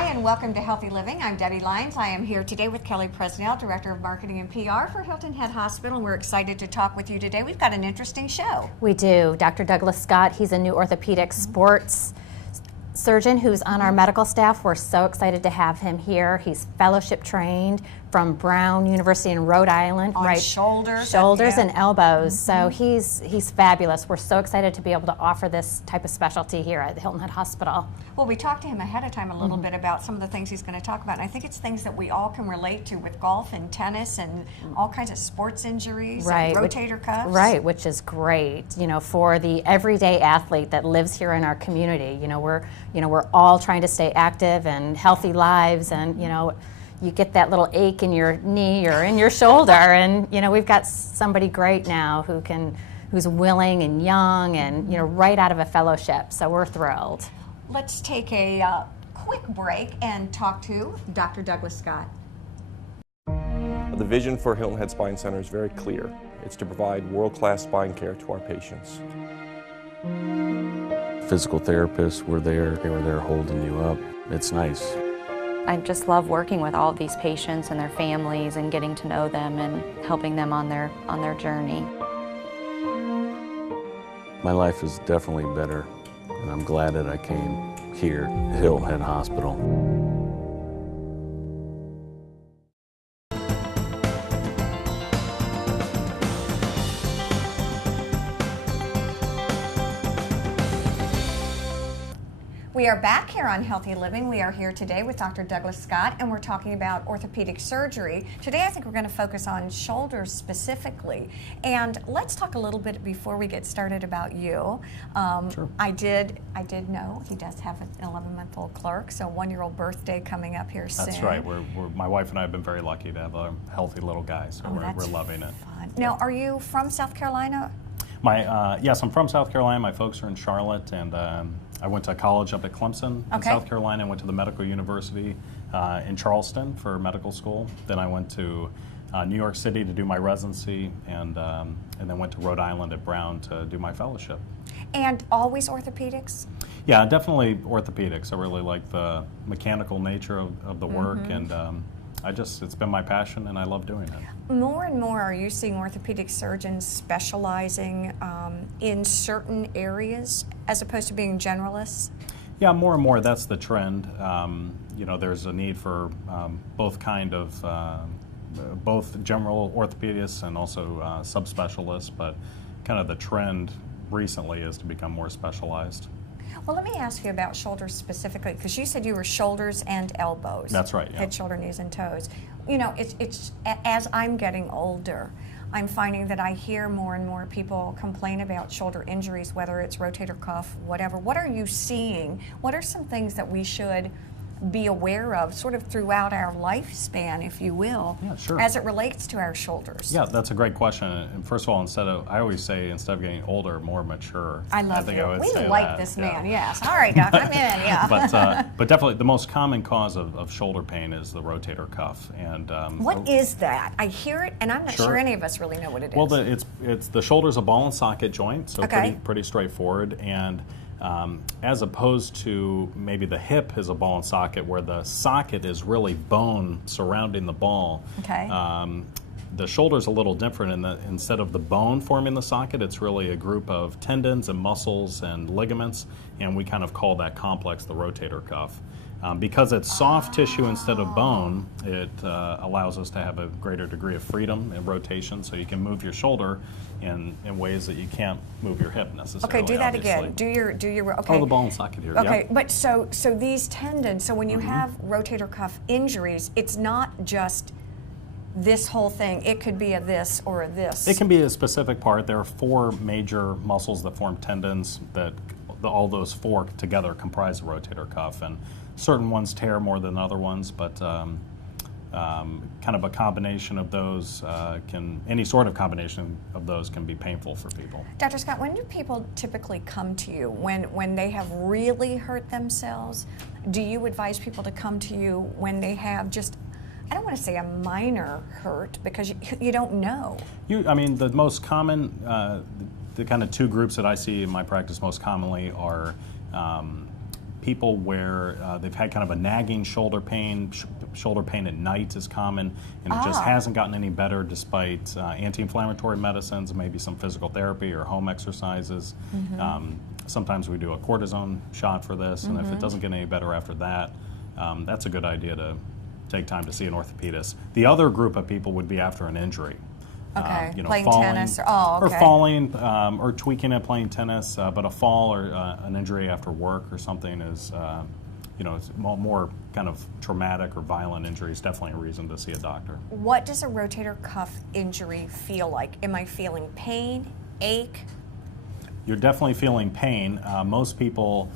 Hi, and welcome to Healthy Living. I'm Debbie Lyons. I am here today with Kelly Presnell, Director of Marketing and PR for Hilton Head Hospital, and we're excited to talk with you today. We've got an interesting show. We do. Dr. Douglas Scott, he's a new orthopedic sports surgeon who's on our medical staff. We're so excited to have him here. He's fellowship trained from Brown University in Rhode Island. On shoulders and elbows. So he's fabulous. We're so excited to be able to offer this type of specialty here at the Hilton Head Hospital. Well, we talked to him ahead of time a little bit about some of the things he's going to talk about, and I think it's things that we all can relate to with golf and tennis and all kinds of sports injuries, and rotator cuffs. Right, which is great, for the everyday athlete that lives here in our community. We're all trying to stay active and healthy lives, and you get that little ache in your knee or in your shoulder, and we've got somebody great now who's willing and young and right out of a fellowship. So we're thrilled. Let's take a quick break and talk to Dr. Douglas Scott. The vision for Hilton Head Spine Center is very clear. It's to provide world-class spine care to our patients. Physical therapists were there. They were there holding you up. It's nice. I just love working with all of these patients and their families and getting to know them and helping them on their journey. My life is definitely better, and I'm glad that I came here to Hilton Head Hospital. We are back here on Healthy Living. We are here today with Dr. Douglas Scott, and we're talking about orthopedic surgery. Today I think we're going to focus on shoulders specifically. And let's talk a little bit before we get started about you. Sure. I did know he does have an 11-month-old clerk, so 1-year-old birthday coming up here soon. That's right. My wife and I have been very lucky to have a healthy little guy, so we're loving it. Fun. Now, are you from South Carolina? Yes, I'm from South Carolina. My folks are in Charlotte, and I went to college up at Clemson in South Carolina. I went to the Medical University in Charleston for medical school. Then I went to New York City to do my residency, and then went to Rhode Island at Brown to do my fellowship. And always orthopedics? Yeah, definitely orthopedics. I really like the mechanical nature of the work, and it's been my passion, and I love doing it. More and more, are you seeing orthopedic surgeons specializing in certain areas as opposed to being generalists? Yeah, more and more that's the trend. There's a need for both general orthopedists and also subspecialists, but kind of the trend recently is to become more specialized. Well, let me ask you about shoulders specifically, because you said you were shoulders and elbows. That's right. Yeah. Head, shoulder, knees, and toes. It's as I'm getting older, I'm finding that I hear more and more people complain about shoulder injuries, whether it's rotator cuff, whatever. What are you seeing? What are some things that we should be aware of sort of throughout our lifespan, if you will, as it relates to our shoulders? Yeah, that's a great question. And first of all, I always say instead of getting older, more mature. I love it. We like this man, yes. All right, Doc, I'm in, yeah. But definitely the most common cause of shoulder pain is the rotator cuff. And what is that? I hear it, and I'm not sure any of us really know what it is. Well, it's the shoulder's a ball and socket joint, so pretty straightforward. And as opposed to maybe the hip is a ball and socket, where the socket is really bone surrounding the ball. The shoulder's a little different in that instead of the bone forming the socket, it's really a group of tendons and muscles and ligaments, and we kind of call that complex the rotator cuff. Because it's soft tissue instead of bone, it allows us to have a greater degree of freedom and rotation, so you can move your shoulder in ways that you can't move your hip necessarily. Okay, do that again. Do your okay. Oh, the ball and socket here. Okay, yeah. But so these tendons. So when you have rotator cuff injuries, it's not just this whole thing. It could be a this or a this. It can be a specific part. There are 4 major muscles that form tendons that all those 4 together comprise the rotator cuff, and certain ones tear more than other ones, but kind of a combination of those any sort of combination of those can be painful for people. Dr. Scott, when do people typically come to you? When they have really hurt themselves? Do you advise people to come to you when they have just, I don't want to say a minor hurt, because you don't know? The most common, the kind of 2 groups that I see in my practice most commonly are people where they've had kind of a nagging shoulder pain. Shoulder pain at night is common, and it just hasn't gotten any better despite anti-inflammatory medicines, maybe some physical therapy or home exercises. Sometimes we do a cortisone shot for this, and if it doesn't get any better after that, that's a good idea to take time to see an orthopedist. The other group of people would be after an injury. Okay, You know, playing falling, tennis, or or falling, or tweaking it playing tennis, but a fall or an injury after work or something is, you know, it's more kind of traumatic or violent injury is definitely a reason to see a doctor. What does a rotator cuff injury feel like? Am I feeling pain, ache? You're definitely feeling pain. Most people,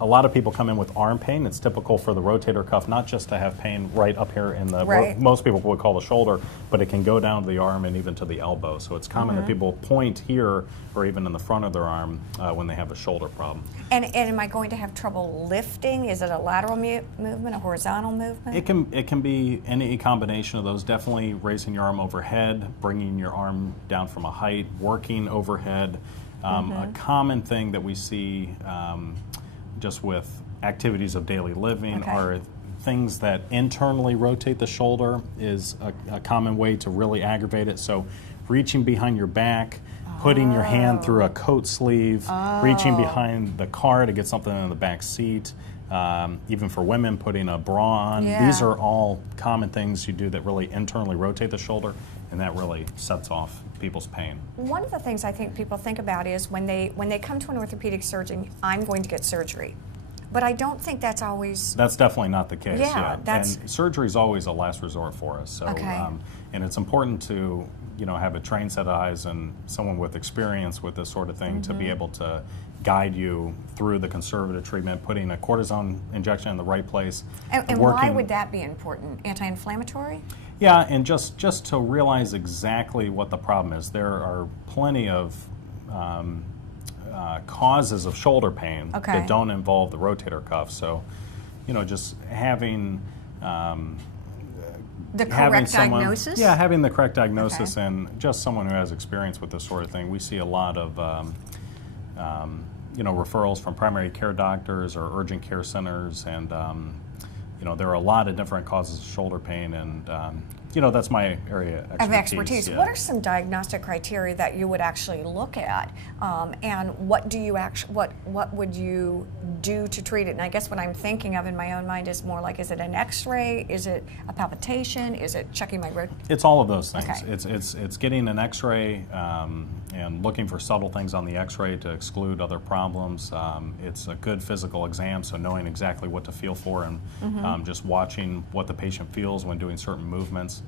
a lot of people come in with arm pain. It's typical for the rotator cuff not just to have pain right up here in the, Right. most people would call the shoulder, but it can go down to the arm and even to the elbow. So it's common that people point here or even in the front of their arm when they have a shoulder problem. And am I going to have trouble lifting? Is it a lateral movement, a horizontal movement? It can be any combination of those. Definitely raising your arm overhead, bringing your arm down from a height, working overhead. A common thing that we see just with activities of daily living are things that internally rotate the shoulder is a common way to really aggravate it. So reaching behind your back, putting your hand through a coat sleeve, reaching behind the car to get something in the back seat, even for women, putting a bra on. Yeah. These are all common things you do that really internally rotate the shoulder, and that really sets off people's pain. One of the things I think people think about is when they come to an orthopedic surgeon, I'm going to get surgery. But I don't think that's always... That's definitely not the case. Yeah, that's... And surgery is always a last resort for us. So, and it's important to, you know, have a trained set of eyes and someone with experience with this sort of thing to be able to guide you through the conservative treatment, putting a cortisone injection in the right place. And why would that be important? Anti-inflammatory? Yeah, and just to realize exactly what the problem is. There are plenty of causes of shoulder pain that don't involve the rotator cuff. So, you know, just having the correct diagnosis? Yeah, having the correct diagnosis and just someone who has experience with this sort of thing. We see a lot of you know, referrals from primary care doctors or urgent care centers, and you know, there are a lot of different causes of shoulder pain, and you know, that's my area of expertise. Yeah. What are some diagnostic criteria that you would actually look at, and what do you what would you do to treat it? And I guess what I'm thinking of in my own mind is more like, is it an X-ray? Is it a palpitation? Is it checking my root? It's all of those things. Okay. It's getting an X-ray and looking for subtle things on the X-ray to exclude other problems. It's a good physical exam, so knowing exactly what to feel for and just watching what the patient feels when doing certain movements.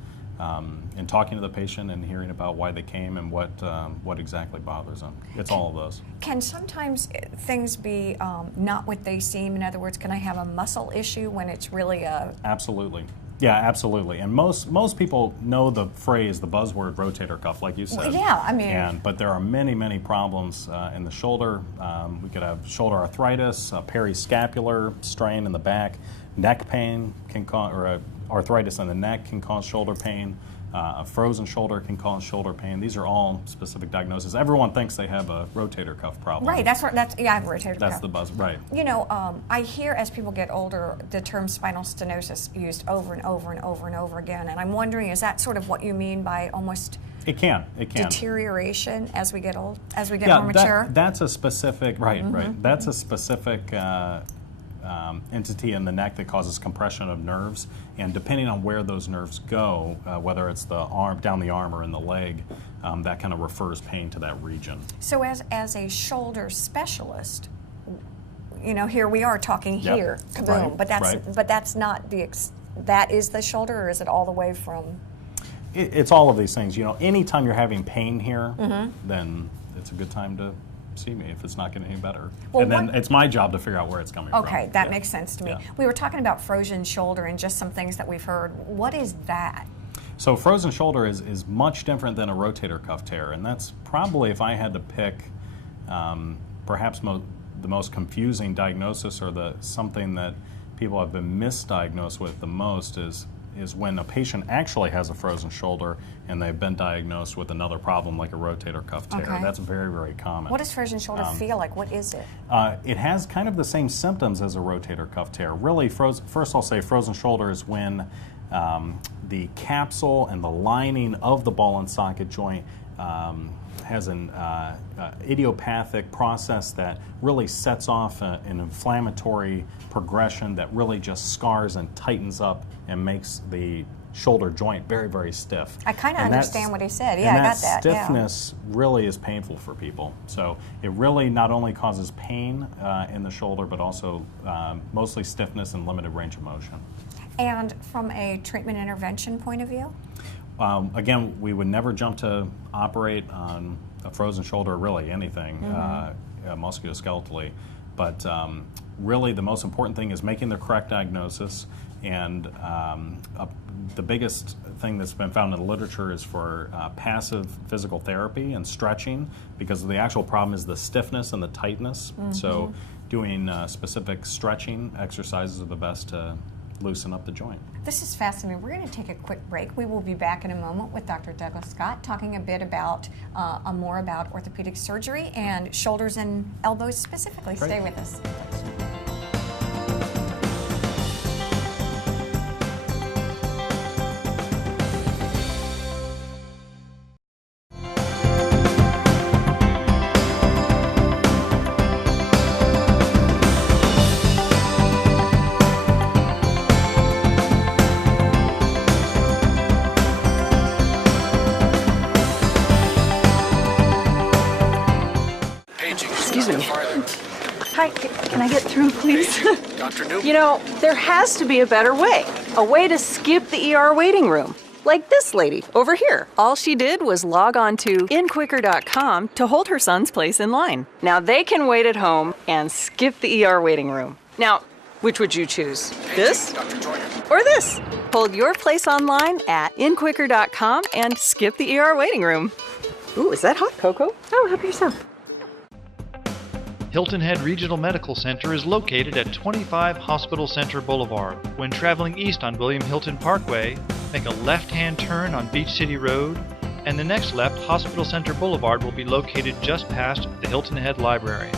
And talking to the patient and hearing about why they came and what exactly bothers them. It's all of those. Can sometimes things be not what they seem? In other words, can I have a muscle issue when it's really a... Absolutely. Yeah, absolutely. And most people know the phrase, the buzzword rotator cuff, like you said. Well, yeah, I mean... But there are many problems in the shoulder. We could have shoulder arthritis, periscapular strain in the back, neck pain can cause, or arthritis in the neck can cause shoulder pain. A frozen shoulder can cause shoulder pain. These are all specific diagnoses. Everyone thinks they have a rotator cuff problem. Right, yeah, I have a rotator cuff. That's the buzz, right. You know, I hear as people get older, the term spinal stenosis used over and over and over and over again, and I'm wondering, is that sort of what you mean by almost... It can. Deterioration as we get old, as we get more mature? That's a specific, right. That's a specific entity in the neck that causes compression of nerves, and depending on where those nerves go, whether it's the arm, down the arm, or in the leg, that kind of refers pain to that region. So as a shoulder specialist, you know, here we are talking here, kaboom, but that's not that is the shoulder, or is it all the way from? It's all of these things. You know, anytime you're having pain here, then it's a good time to see me if it's not getting any better. Well, and then it's my job to figure out where it's coming from. Okay, that makes sense to me. Yeah. We were talking about frozen shoulder and just some things that we've heard. What is that? So frozen shoulder is much different than a rotator cuff tear, and that's probably, if I had to pick perhaps the most confusing diagnosis, or something that people have been misdiagnosed with the most, is is when a patient actually has a frozen shoulder and they've been diagnosed with another problem like a rotator cuff tear. Okay. That's very, very common. What does frozen shoulder feel like? What is it? It has kind of the same symptoms as a rotator cuff tear. Really, first I'll say frozen shoulder is when the capsule and the lining of the ball and socket joint has an idiopathic process that really sets off an inflammatory progression that really just scars and tightens up and makes the shoulder joint very, very stiff. I kind of understand what he said. Yeah, and I got that. Stiffness really is painful for people. So it really not only causes pain in the shoulder, but also mostly stiffness and limited range of motion. And from a treatment intervention point of view? Again, we would never jump to operate on a frozen shoulder or really anything musculoskeletally. But really the most important thing is making the correct diagnosis. And the biggest thing that's been found in the literature is for passive physical therapy and stretching, because the actual problem is the stiffness and the tightness. So doing specific stretching exercises are the best to loosen up the joint. This is fascinating. We're going to take a quick break. We will be back in a moment with Dr. Douglas Scott talking a bit about more about orthopedic surgery and shoulders and elbows specifically. Great. Stay with us. Excuse me. Hi, can I get through, please? Dr. Newton. You know, there has to be a better way. A way to skip the ER waiting room. Like this lady over here. All she did was log on to inquicker.com to hold her son's place in line. Now they can wait at home and skip the ER waiting room. Now, which would you choose? This or this? Hold your place online at inquicker.com and skip the ER waiting room. Ooh, is that hot cocoa? Oh, help yourself. Hilton Head Regional Medical Center is located at 25 Hospital Center Boulevard. When traveling east on William Hilton Parkway, make a left-hand turn on Beach City Road, and the next left, Hospital Center Boulevard will be located just past the Hilton Head Library.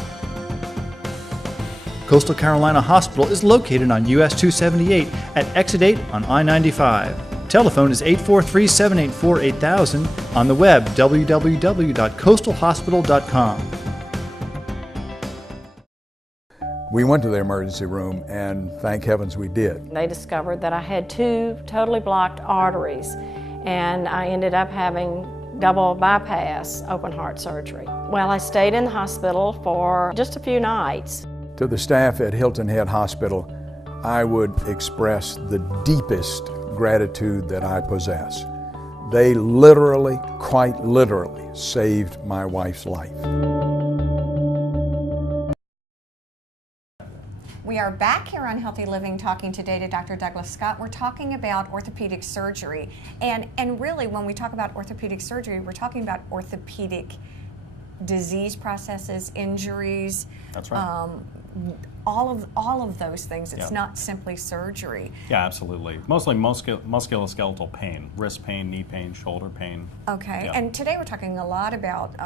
Coastal Carolina Hospital is located on US 278 at Exit 8 on I-95. Telephone is 843-784-8000. On the web, www.coastalhospital.com. We went to the emergency room, and thank heavens we did. They discovered that I had 2 totally blocked arteries, and I ended up having double bypass open heart surgery. Well, I stayed in the hospital for just a few nights. To the staff at Hilton Head Hospital, I would express the deepest gratitude that I possess. They literally, quite literally, saved my wife's life. We are back here on Healthy Living talking today to Dr. Douglas Scott. We're talking about orthopedic surgery. And really, when we talk about orthopedic surgery, we're talking about orthopedic disease processes, injuries. That's right. All of those things. It's not simply surgery. Yeah, absolutely. Mostly musculoskeletal pain, wrist pain, knee pain, shoulder pain. Okay, Yeah. and today we're talking a lot about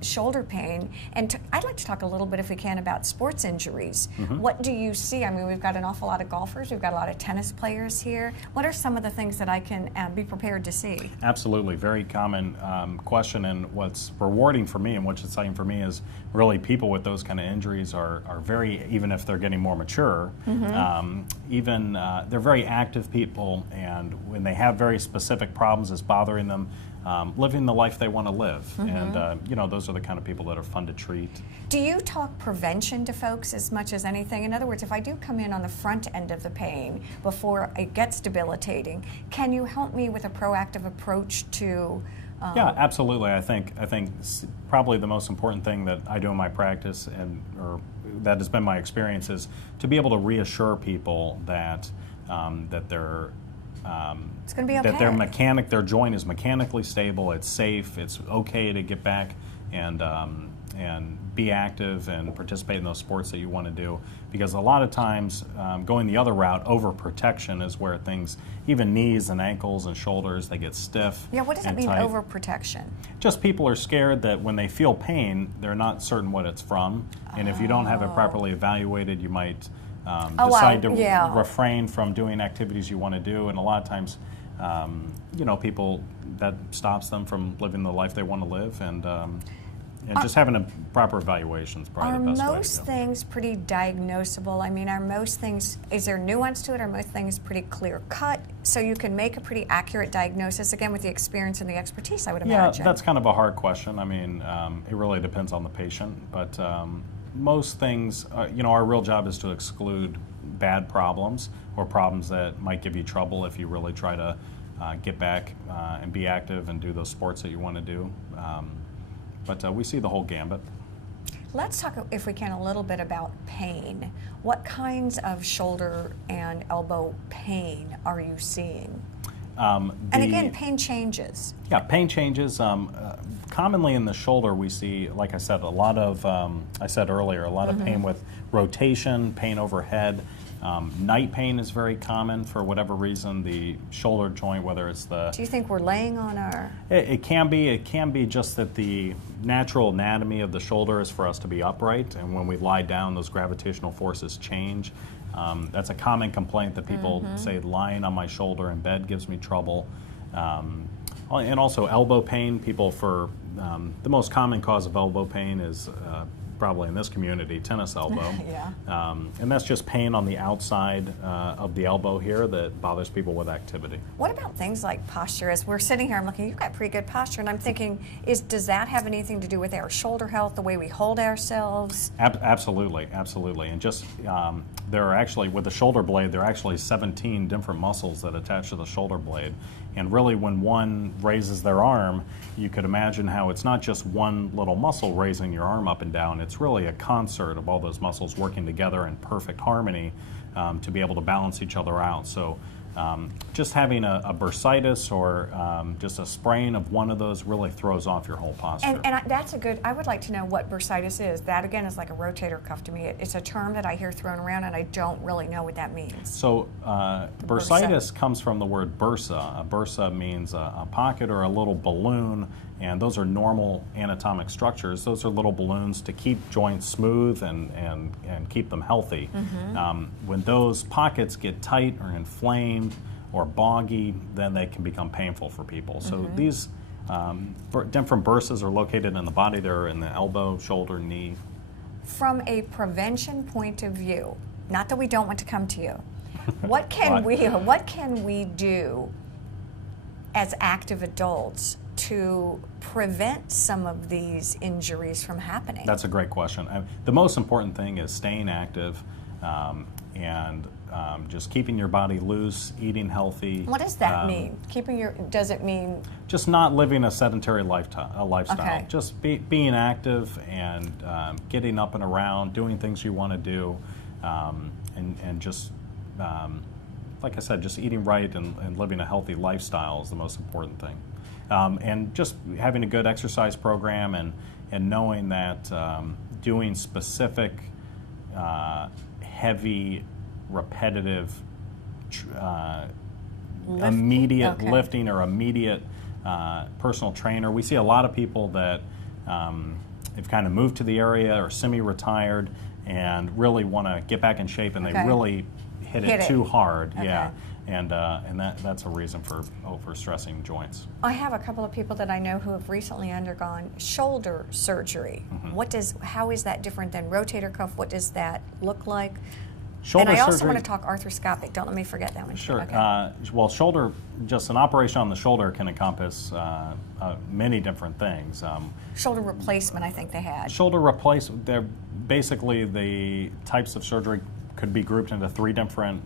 shoulder pain, and I'd like to talk a little bit, if we can, about sports injuries. What do you see? I mean, we've got an awful lot of golfers, we've got a lot of tennis players here. What are some of the things that I can be prepared to see? Absolutely, very common question, and what's rewarding for me and what's exciting for me is really people with those kind of injuries are very, even if they're getting more mature, they're very active people, and when they have very specific problems that's bothering them, living the life they want to live. And those are the kind of people that are fun to treat. Do you talk prevention to folks as much as anything? In other words, if I do come in on the front end of the pain before it gets debilitating, can you help me with a proactive approach to yeah, absolutely. I think probably the most important thing that I do in my practice, or that has been my experience, is to be able to reassure people that that they're it's going to be okay. that their joint is mechanically stable, it's safe, it's okay to get back and be active and participate in those sports that you want to do. Because a lot of times, going the other route, overprotection is where things, even knees and ankles and shoulders, they get stiff. Yeah, what does it mean, tight. overprotection? Just people are scared that when they feel pain, they're not certain what it's from. And if you don't have it properly evaluated, you might decide to refrain from doing activities you want to do. And a lot of times, you know, people, that stops them from living the life they want to live. And just having a proper evaluation is probably the best way to go. Are most things pretty diagnosable? I mean, are most things, is there nuance to it? Are most things pretty clear cut? So you can make a pretty accurate diagnosis, again, with the experience and the expertise, I would imagine. Yeah, that's kind of a hard question. I mean, it really depends on the patient. But most things, you know, our real job is to exclude bad problems or problems that might give you trouble if you really try to get back and be active and do those sports that you want to do. But we see the whole gambit. Let's talk, if we can, a little bit about pain. What kinds of shoulder and elbow pain are you seeing? And again, pain changes. Yeah, pain changes. Commonly in the shoulder, we see, like I said, a lot of, I said earlier, a lot of pain with rotation, pain overhead. Night pain is very common for whatever reason. The shoulder joint, whether it's the... Do you think we're laying on our... It can be. It can be just that the natural anatomy of the shoulder is for us to be upright, and when we lie down, those gravitational forces change. That's a common complaint that people say, lying on my shoulder in bed gives me trouble. And also elbow pain. People for... the most common cause of elbow pain is... probably in this community, tennis elbow. And that's just pain on the outside of the elbow here that bothers people with activity. What about things like posture? As we're sitting here, I'm looking, you've got pretty good posture, and I'm thinking, does that have anything to do with our shoulder health, the way we hold ourselves? Absolutely, absolutely. And just, there are actually, with the shoulder blade, there are actually 17 different muscles that attach to the shoulder blade. And really, when one raises their arm, you could imagine how it's not just one little muscle raising your arm up and down. It's really a concert of all those muscles working together in perfect harmony to be able to balance each other out. So just having a bursitis or just a sprain of one of those really throws off your whole posture. And that's a good, I would like to know what bursitis is. That, again, is like a rotator cuff to me. It's a term that I hear thrown around, and I don't really know what that means. So bursitis comes from the word bursa. A bursa means a pocket or a little balloon, and those are normal anatomic structures. Those are little balloons to keep joints smooth and keep them healthy. When those pockets get tight or inflamed or boggy, then they can become painful for people. So these different bursas are located in the body. They're in the elbow, shoulder, knee. From a prevention point of view, not that we don't want to come to you, what can we do as active adults to prevent some of these injuries from happening? That's a great question. The most important thing is staying active and just keeping your body loose, eating healthy. What does that mean? Does it mean? Just not living a sedentary lifestyle. Okay. Just being active and getting up and around, doing things you want to do, and just, like I said, just eating right and living a healthy lifestyle is the most important thing. And just having a good exercise program and knowing that doing specific heavy, repetitive, immediate lifting or immediate personal trainer. We see a lot of people that have kind of moved to the area or semi-retired and really want to get back in shape, and they really hit it too hard. Yeah. And that's a reason for overstressing joints. I have a couple of people that I know who have recently undergone shoulder surgery. How is that different than rotator cuff? What does that look like? Shoulder and I also surgery, want to talk arthroscopic. Don't let me forget that one. Sure. Well, shoulder, just an operation on the shoulder can encompass many different things. Shoulder replacement, I think they had. Shoulder replacement, they're basically the types of surgery could be grouped into three different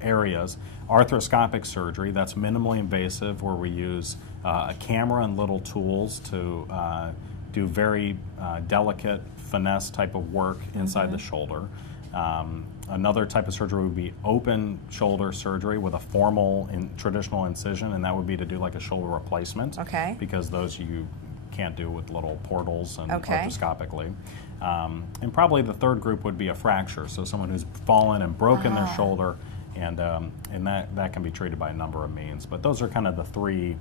areas. Arthroscopic surgery, that's minimally invasive, where we use a camera and little tools to do very delicate finesse type of work inside the shoulder. Another type of surgery would be open shoulder surgery with a formal traditional incision, and that would be to do like a shoulder replacement. Okay. Because those you can't do with little portals and Okay. arthroscopically. And probably the third group would be a fracture, so someone who's fallen and broken their shoulder, and that can be treated by a number of means. But those are kind of the three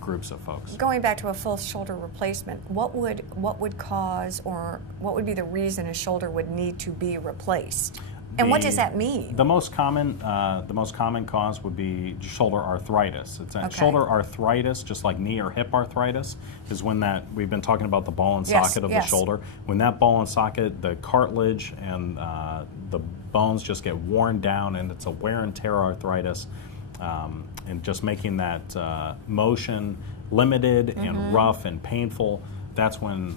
groups of folks. Going back to a full shoulder replacement, what would cause, or what would be the reason a shoulder would need to be replaced? And what does that mean? The most common cause would be shoulder arthritis. Shoulder arthritis, just like knee or hip arthritis, is when we've been talking about the ball and socket of the shoulder. When that ball and socket, the cartilage and the bones just get worn down, and it's a wear and tear arthritis, and just making that motion limited and rough and painful. That's when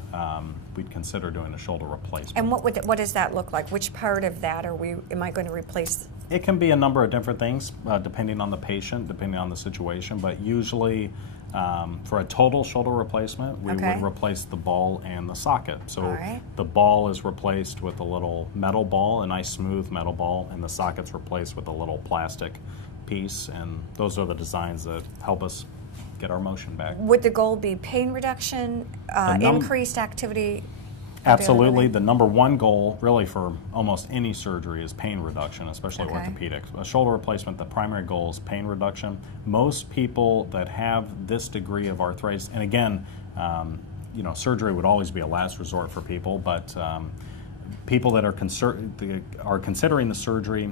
we'd consider doing a shoulder replacement. And what does that look like? Which part of that am I going to replace? It can be a number of different things, depending on the patient, depending on the situation. But usually, for a total shoulder replacement, we would replace the ball and the socket. So the ball is replaced with a little metal ball, a nice smooth metal ball, and the socket's replaced with a little plastic piece. And those are the designs that help us get our motion back. Would the goal be pain reduction, increased activity? Absolutely. The number one goal, really, for almost any surgery is pain reduction, especially orthopedics. A shoulder replacement, the primary goal is pain reduction. Most people that have this degree of arthritis, and again, surgery would always be a last resort for people, but people that are considering the surgery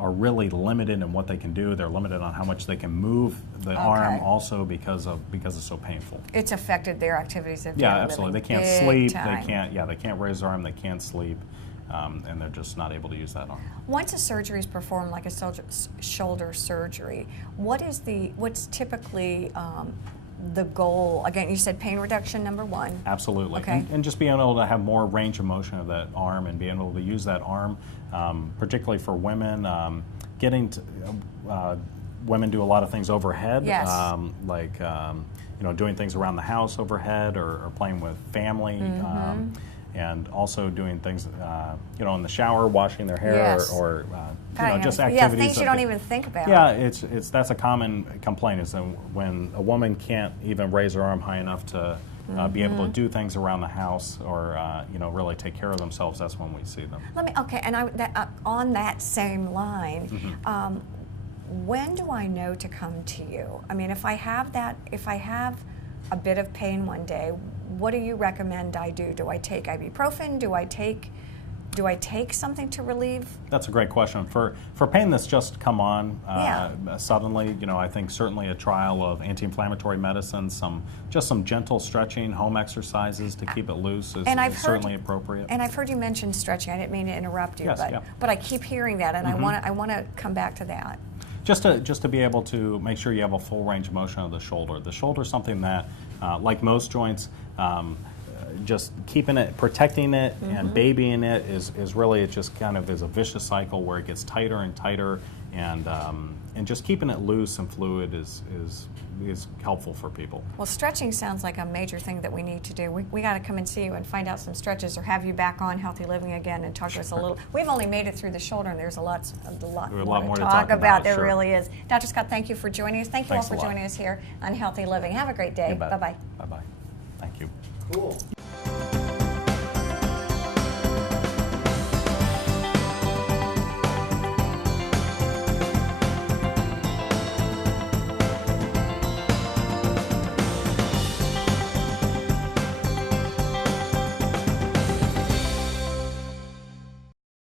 are really limited in what they can do. They're limited on how much they can move the arm, also because it's so painful. It's affected their activities of daily living. Yeah, absolutely. They can't sleep. They can't raise their arm. They can't sleep, and they're just not able to use that arm. Once a surgery is performed, like a shoulder surgery, what's typically the goal? Again, you said pain reduction, number one. Absolutely. And just being able to have more range of motion of that arm and being able to use that arm, particularly for women, women do a lot of things overhead, like doing things around the house overhead, or playing with family, and also doing things in the shower, washing their hair, or just activities. Yeah, things you don't even think about. Yeah, that's a common complaint, is that when a woman can't even raise her arm high enough to be able to do things around the house, or really take care of themselves, that's when we see them. On that same line, when do I know to come to you? I mean, if I have a bit of pain one day, what do you recommend I do? Do I take ibuprofen? Do I take something to relieve? That's a great question. For pain that's just come on suddenly, I think certainly a trial of anti-inflammatory medicine, some gentle stretching, home exercises to keep it loose is certainly appropriate. And I've heard you mention stretching. I didn't mean to interrupt you, but I keep hearing that, and I want to come back to that. Just to be able to make sure you have a full range of motion of the shoulder. The shoulder is something that, like most joints, just keeping it, protecting it, and babying it is really, it just kind of is a vicious cycle where it gets tighter and tighter, and just keeping it loose and fluid is helpful for people. Well, stretching sounds like a major thing that we need to do. We got to come and see you and find out some stretches, or have you back on Healthy Living again and talk to us a little. We've only made it through the shoulder, and there's a lot more to talk about. There really is. Dr. Scott, thank you for joining us. Thank you all for joining us here on Healthy Living. Have a great day. Bye-bye. Bye-bye. Thank you. Cool.